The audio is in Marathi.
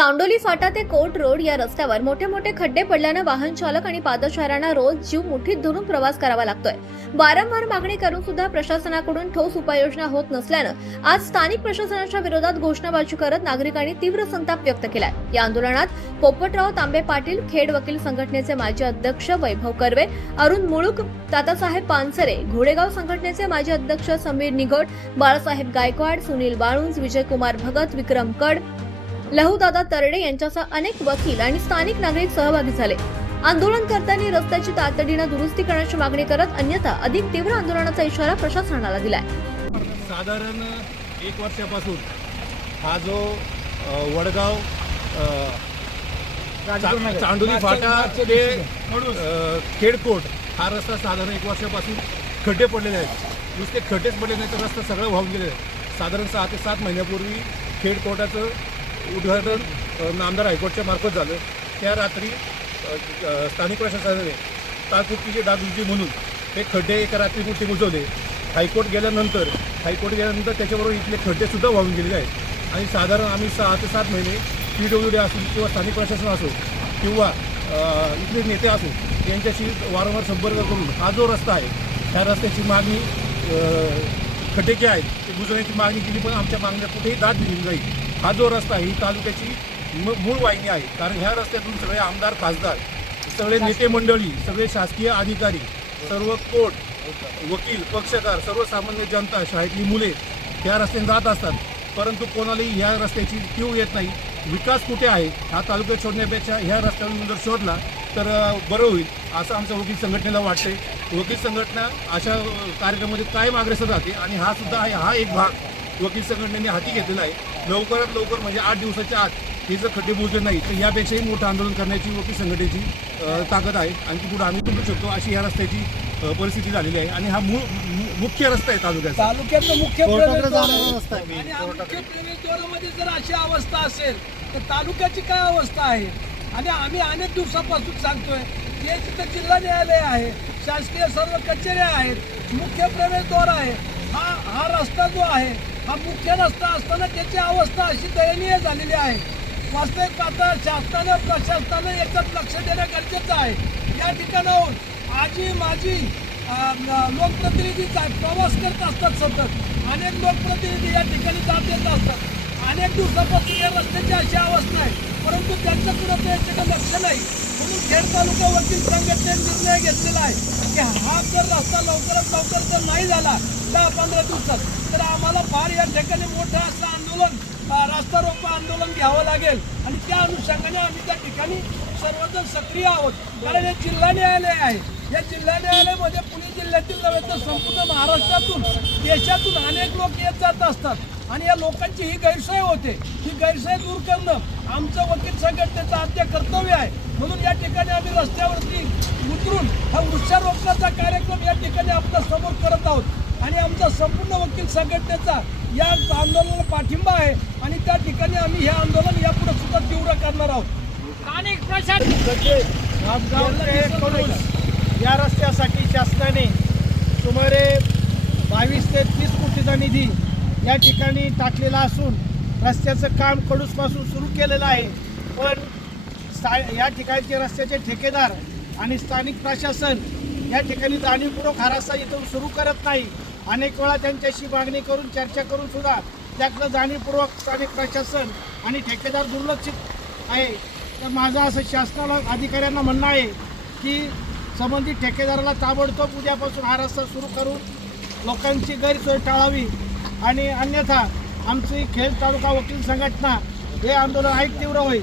चांडोली फाटा ते कोट रोड या रस्त्यावर मोठे मोठे खड्डे पडल्याने वाहन चालक आणि पादचाऱ्यांना रोज जीव मुठीत धरून प्रवास करावा लागतोय। वारंवार मागणी करून सुद्धा प्रशासनाकडून ठोस उपाययोजना होत नसल्यानं आज स्थानिक प्रशासनाच्या विरोधात घोषणाबाजी करत नागरिकांनी तीव्र संताप व्यक्त केलाय। या आंदोलनात पोपटराव तांबे पाटील, खेड वकील संघटनेचे माजी अध्यक्ष वैभव कर्वे, अरुण मुळूक, तातासाहेब पानसरे, घोडेगाव संघटनेचे माजी अध्यक्ष समीर निगोट, बाळासाहेब गायकवाड, सुनील बाळुंज, विजयकुमार भगत, विक्रम कड, लहूदादा तरडे यांच्यासह अनेक वकील आणि स्थानिक नागरिक सहभागी झाले। आंदोलनकर्त्यांनी रस्त्याची तातडीने दुरुस्ती करण्याची मागणी करत अन्यथा अधिक तीव्र आंदोलनाचा इशारा प्रशासनाला दिलाय। साधारण 1 वर्षापासून हा जो वडगाव चांडोली फाटा ते खेडकोट हा रस्ता साधारण 1 वर्षापासून खड्डे पडलेले आहेत। नुसते खड्डेच पडले नाही तर रस्ता सगळं वाहून गेलेला आहे। साधारण 6 ते 7 महिन्यापूर्वी खेडकोटाचं उद्घाटन आमदार हायकोर्टच्या मार्फत झालं। त्या रात्री स्थानिक प्रशासनाने तात्पुरतीची डागडुजी म्हणून हे खड्डे एका रात्रीपुरते बुजवले। हायकोर्ट गेल्यानंतर त्याच्याबरोबर इथले खड्डेसुद्धा वाहून गेलेले आहेत आणि साधारण आम्ही 6 ते 7 महिने PWD असो किंवा स्थानिक प्रशासन असो किंवा इथले नेते असो यांच्याशी वारंवार संपर्क करून हा जो रस्ता आहे ह्या रस्त्याची मागणी खड्डे जे आहेत ते बुजवण्याची मागणी केली, पण आमच्या मागण्या कुठेही दाद दिली जाईल। हा जो रस्ता ही तालुक्याची मूळ वाहिनी आहे, कारण ह्या रस्त्यातून सगळे आमदार, खासदार, सगळे नेते मंडळी, सगळे शासकीय अधिकारी, सर्व कोर्ट, वकील, पक्षकार, सर्वसामान्य जनता, शाळेतली मुले त्या रस्त्याने जात असतात, परंतु कोणालाही ह्या रस्त्याची कीव येत नाही। विकास कुठे आहे हा तालुक्यात शोधण्यापेक्षा ह्या रस्त्यावरून जर शोधला तर बरं होईल असं आमच्या वकील संघटनेला वाटते। वकील संघटना अशा कार्यक्रमामध्ये कायम अग्रेसर राहते आणि हा सुद्धा आहे, हा एक भाग वकील संघटनेने हाती घेतलेला आहे। लवकरात लवकर म्हणजे 8 दिवसाच्या आत हे जर खड्डे बुजले नाही तर यापेक्षाही मोठं आंदोलन करण्याची वकील संघटनेची ताकद आहे आणि ती पुढे आम्ही तुटू शकतो अशी या रस्त्याची परिस्थिती झालेली आहे। आणि हा मुख्य रस्ता आहे तालुक्याचा मुख्य रस्ता आहे। आणि हा मुख्य प्रवेशद्वारामध्ये जर अशी अवस्था असेल तर तालुक्याची काय अवस्था आहे? आणि आम्ही अनेक दिवसापासून सांगतोय की तिथं जिल्हा न्यायालय आहे, शासकीय सर्व कचेऱ्या आहेत, मुख्य प्रवेशद्वार आहे। हा रस्ता जो आहे हा मुख्य रस्ता असताना त्याची अवस्था अशी दयनीय झालेली आहे। वास्तविक आता शासनानं, प्रशासनानं याच्यात लक्ष देणं गरजेचं आहे। या ठिकाणाहून आजी माजी लोकप्रतिनिधी प्रवास करत असतात, सतत अनेक लोकप्रतिनिधी या ठिकाणी जात येत असतात। अनेक दिवसापासून या रस्त्याची अशी अवस्था आहे, परंतु त्यांचं कुणाचं याच्याकडे लक्ष नाही। म्हणून खेड तालुका वकील संघटनेने निर्णय घेतलेला आहे की हा जर रस्ता लवकरात लवकर जर नाही झाला 10-15 दिवसात तर आम्हाला फार या ठिकाणी मोठं असं आंदोलन, रास्ता रोको आंदोलन घ्यावं लागेल आणि त्या अनुषंगाने आम्ही त्या ठिकाणी सर्वजण सक्रिय आहोत। कारण हे जिल्हा न्यायालय आहे, या जिल्हा न्यायालयामध्ये पुणे जिल्ह्यातील नव्हे तर संपूर्ण महाराष्ट्रातून, देशातून अनेक लोक येत जात असतात आणि या लोकांची ही गैरसोय होते। ही गैरसोय दूर करणं आमचं वकील संघटनेचं आद्य कर्तव्य आहे। म्हणून या ठिकाणी आम्ही रस्त्यावरती उतरून हा वृक्षारोपणाचा कार्यक्रम या ठिकाणी आपल्या समोर करत आहोत आणि आमचा संपूर्ण वकील संघटनेचा या आंदोलनाला पाठिंबा आहे आणि त्या ठिकाणी आम्ही हे आंदोलन यापुढे सुद्धा तीव्र करणार आहोत। स्थानिक प्रशासन या रस्त्यासाठी शासनाने सुमारे 22 ते 30 कोटीचा निधी या ठिकाणी टाकलेला असून रस्त्याचं काम कडूसपासून सुरू केलेलं आहे, पण या ठिकाणचे रस्त्याचे ठेकेदार आणि स्थानिक प्रशासन या ठिकाणी जाणीवपूर्वक हा रस्ता इथून सुरू करत नाही। अनेक वेळा त्यांच्याशी मागणी करून, चर्चा करून सुद्धा त्याकडं जाणीवपूर्वक स्थानिक प्रशासन आणि ठेकेदार दुर्लक्षित आहे। तर माझं असं शासनाला, अधिकाऱ्यांना म्हणणं आहे की संबंधित ठेकेदाराला ताबडतोब उद्यापासून हा रस्ता सुरू करून लोकांची गैरसोय टाळावी आणि अन्यथा आमची खेड तालुका वकील संघटना हे आंदोलन तीव्र होईल।